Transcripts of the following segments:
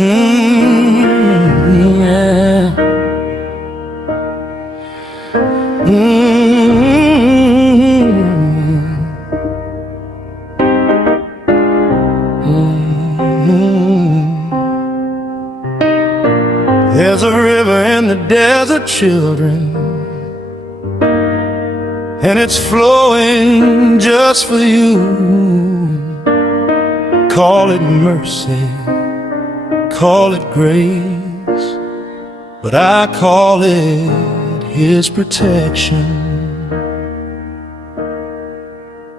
Yeah. There's a river in the desert, children, and it's flowing just for you. Call it mercy, call it grace, but I call it His protection.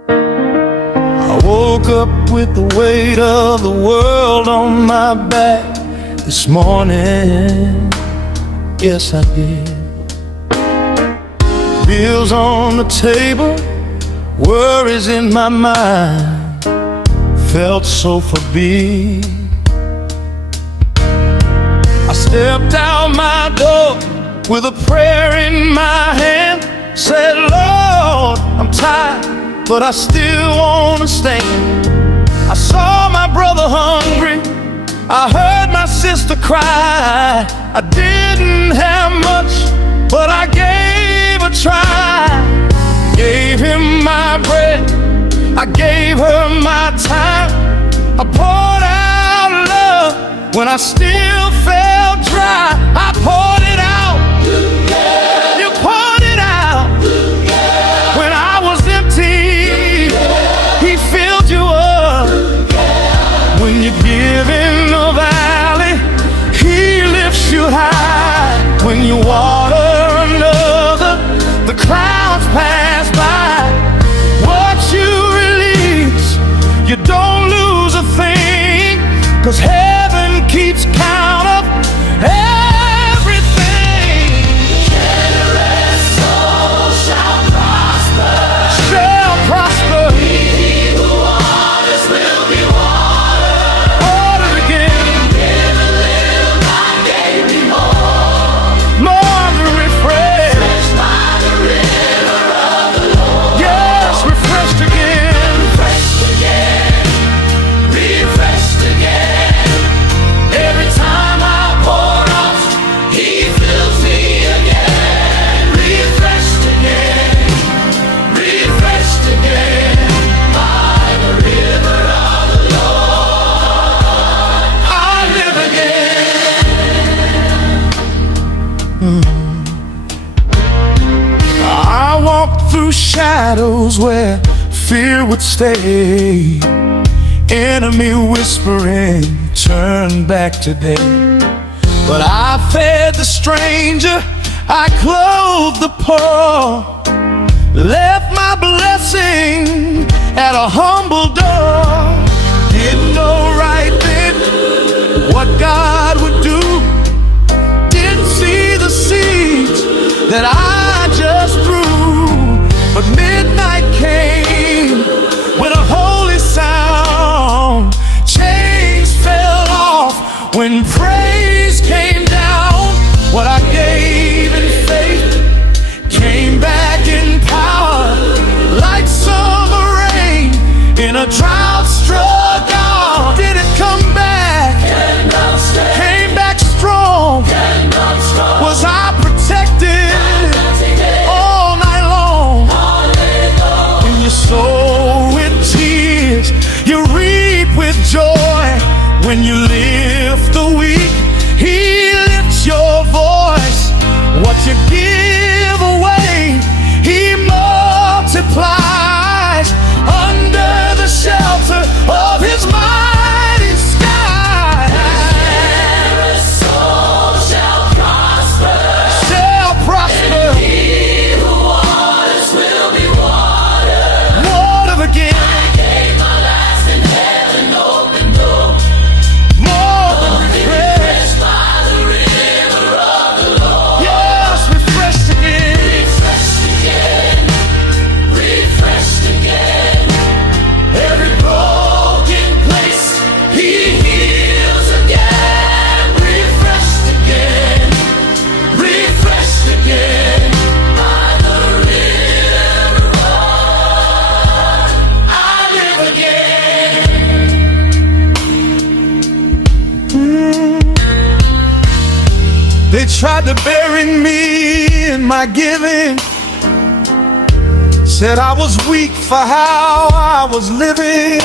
I woke up with the weight of the world on my back this morning. Yes, I did. Bills on the table, worries in my mind, felt so forbid. I stepped out my door with a prayer in my hand, said, Lord, I'm tired, but I still wanna stand. I saw my brother hungry, I heard my sister cry. I didn't have much, but I gave a try. Gave him my bread, I gave her my time. I poured out love when I still felt dry. I poured it out, you poured it out. When I was empty, He filled you up. When you give in the valley, He lifts you high. When you water another, the clouds pass by. What you release, you don't lose a thing, 'cause heaven keeps count of everything. Generous soul shall prosper. Shall prosper. He who waters will be watered. Water again. Give a little, God gave me more. More than refreshed. Refreshed by the river of the Lord. Yes, refreshed again. Refreshed again, refreshed again. Every time I pour out, He fills me again. Refreshed again, refreshed again. By the river of the Lord, I live again. I walked through shadows where fear would stay. Enemy whispering, turn back today. But I fed the stranger, I clothed the poor, left my blessing at a humble door. Didn't know right then what God would do. Didn't see the seeds that I just threw. But midnight came with a holy sound. Chains fell off when praise came down. What I gave in faith came back in power, like summer rain in a drought-struck garden. Did it come back? Came back strong. Was I protected all night long? When you sow with tears, you reap with joy. When you lift the weak, He lifts your voice. What you give away, He multiplies. Under the shelter of His mighty sky, generous soul shall prosper. shall prosper. He who waters will be watered. Water again. I gave my last and heaven opened door. More They tried to bury me in my giving, said I was weak for how I was living,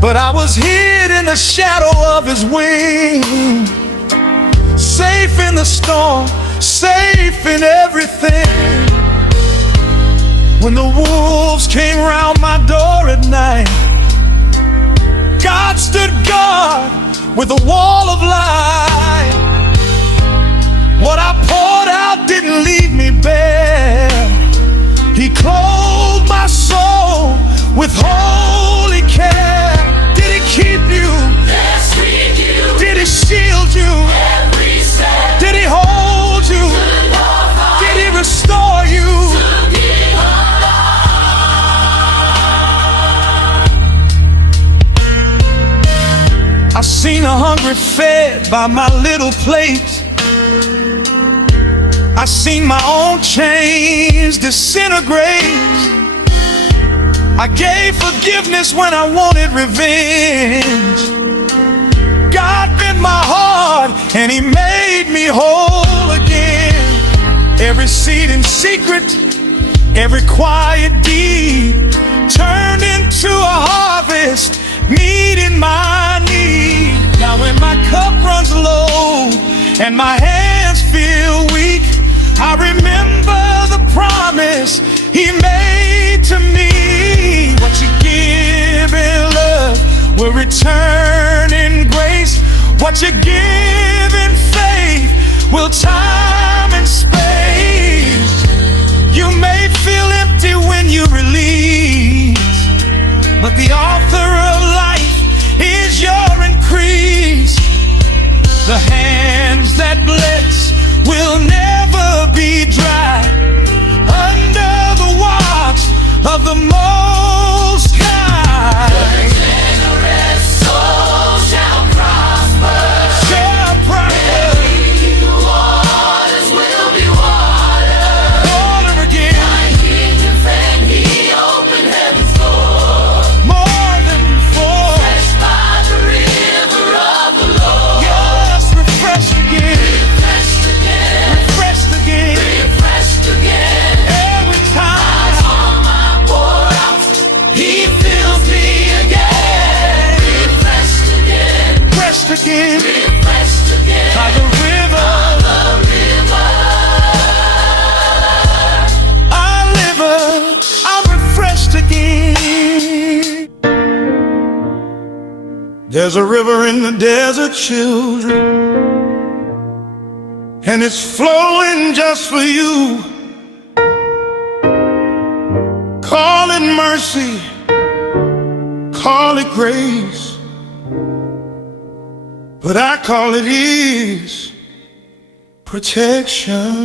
but I was hid in the shadow of his wing, safe in the storm, safe in everything. When the wolves came round my door at night, God stood guard with a wall of light. What I poured out didn't leave me bare. He clothed my soul with holy care. Did he keep you? Yes, we do. Did he shield you? Every step. Did he hold you? Did he restore you? I seen a hungry fed by my little plate. I seen my own chains disintegrate. I gave forgiveness when I wanted revenge. God bent my heart and he made me whole again. Every seed in secret, every quiet deed turned into a harvest, meeting my need. Now when my cup runs low and my hands feel weak, I remember the promise he made to me. What you give in love will return in grace. What you give in faith will time and space. You may feel empty when you release, but the author of life is your increase. The hands that bless will never be dry. Under the watch of the Most High, The generous soul shall prosper. shall prosper. The waters will be watered. Water again, My kingdom friend, he opened heaven's door. more than before. Fresh by the river of the Lord. Yes, refreshed again, Refreshed again. refreshed again. Refreshed again. Every time, All my pour out, he fills me again. Refreshed again. refreshed again. Refreshed again. Like a river, The river. I'm refreshed again. There's a river in the desert, children, and it's flowing just for you. Call it mercy, call it grace, but I call it His protection.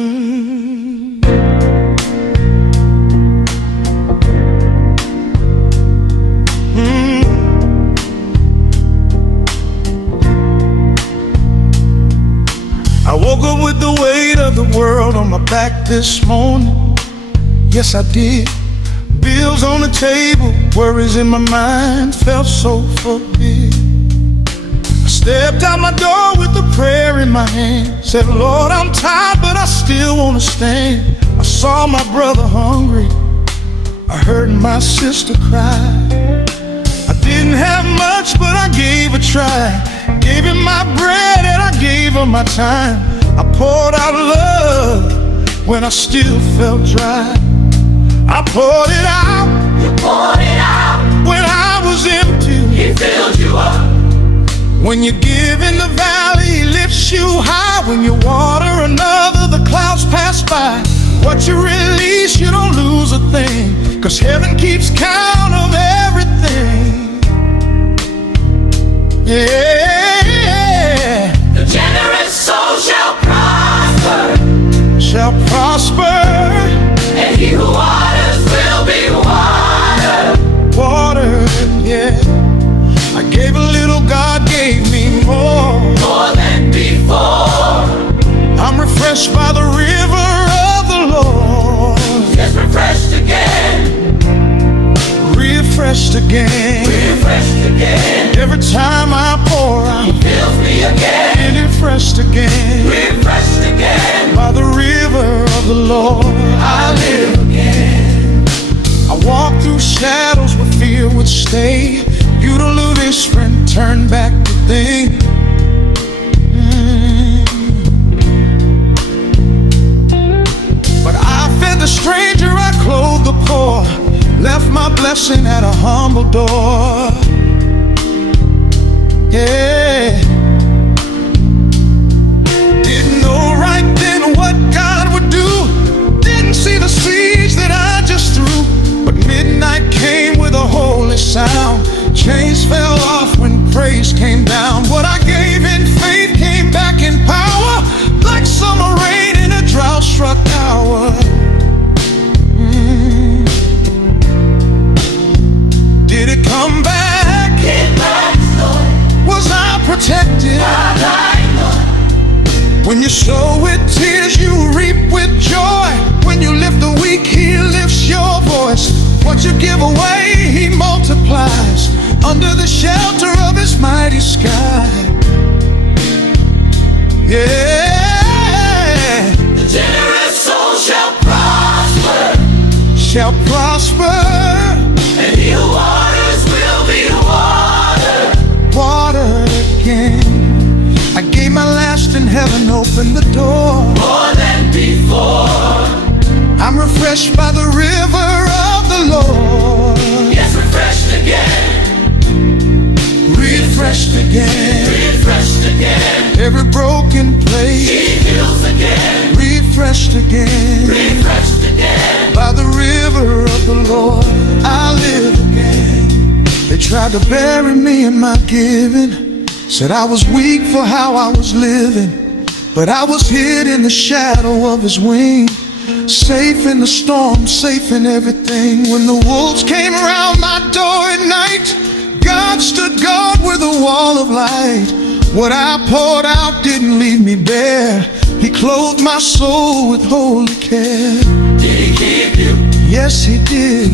I woke up with the weight of the world on my back this morning. Yes, I did. Bills on the table, worries in my mind, felt so forbidden. I stepped out my door with a prayer in my hand. Said, Lord, I'm tired, but I still want to stand. I saw my brother hungry, I heard my sister cry. I didn't have much, but I gave a try. Gave him my bread and I gave her my time. I poured out love when I still felt dry. I poured it out You poured it out. when I was empty. He filled you up. When you give in the valley, He lifts you high. When you water another, the clouds pass by. What you release, you don't lose a thing, 'cause heaven keeps count of everything. Yeah, The generous soul shall prosper. shall prosper. And he who waters will be watered. Water, yeah. I gave a little, God gave me more. More than before. I'm refreshed by the river of the Lord. Yes, refreshed again. again. refreshed again. Every time I pour out, Fills me again, get refreshed again. refreshed again. By the river of the Lord I live again. I walk through shadows where fear would stay. You to lose this friend, turn back the thing. But I fed the stranger, I clothed the poor, left my blessing at a humble door. Yeah. Didn't know right then what God would do. Didn't see the seeds that I just threw. But midnight came with a holy sound. Chains fell off when praise came down. What I gave in faith came back in power, like summer rain in a drought-struck hour. Did it come back? Get back, Lord. Was I protected? When you sow with tears, you reap with joy. When you lift the weak, He lifts your voice. What you give away, He multiplies under the shelter of His mighty sky. Yeah. The generous soul shall prosper, Shall prosper. and he who waters will be watered. Watered again. I gave my last and heaven opened the door. More than before. I'm refreshed by the river of the Lord. Yes, refreshed again, Refreshed again. refreshed again. Every broken place. He heals again, Refreshed again. refreshed again. By the river of the Lord I live again. They tried to bury me in my giving, said I was weak for how I was living, but I was hid in the shadow of His wing. Safe in the storm, safe in everything. When the wolves came around my door at night, God stood guard with a wall of light. What I poured out didn't leave me bare. He clothed my soul with holy care. Did he keep you? Yes, He did.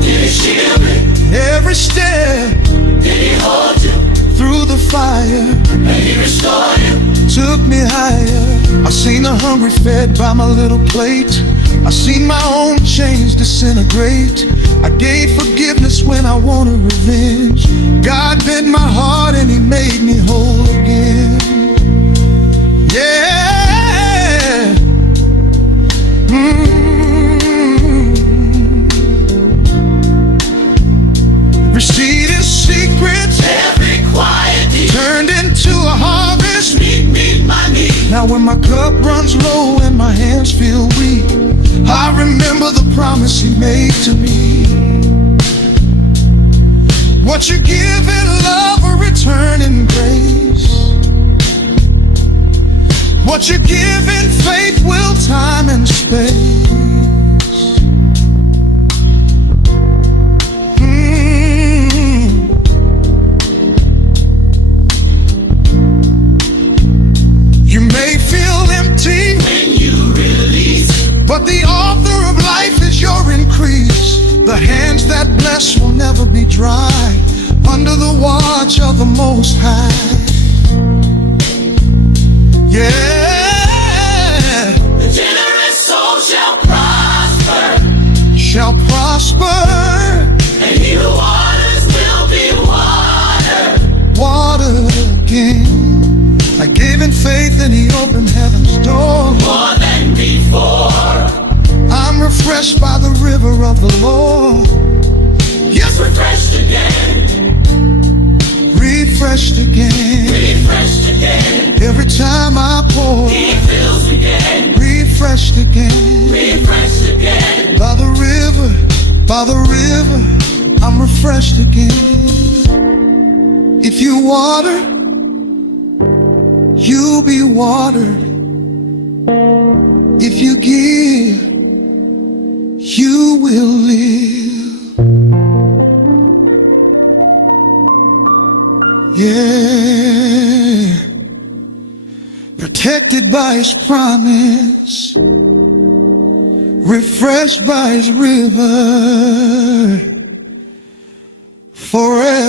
Did he shield me? Every step Did he hold you? through the fire And he restored you? took me higher. I seen the hungry fed by my little plate. I seen my own chains disintegrate. I gave forgiveness when I wanted revenge. God bent my heart and He made me whole again. Yeah. Receding secrets Every quiet deed. turned into a harvest. Meet my need. Now when my cup runs low and my hands feel weak, I remember the promise He made to me. What you give in love will return in grace. What you give in faith will time and space. You may feel empty When you release, but the author of life is your increase. The hands that bless will never be dry under the watch of the Most High. Yeah. the generous soul shall prosper, Shall prosper. and he who waters will be watered. Watered again. I gave in faith and He opened heaven's door. More than before. I'm refreshed by the river of the Lord. Yes, refreshed again, Refreshed again. refreshed again. Every time I pour, He fills again, refreshed again. refreshed again. By the river, I'm refreshed again. If you water, you'll be watered. If you give, you will live. Yeah. Protected by His promise, refreshed by His river. forever.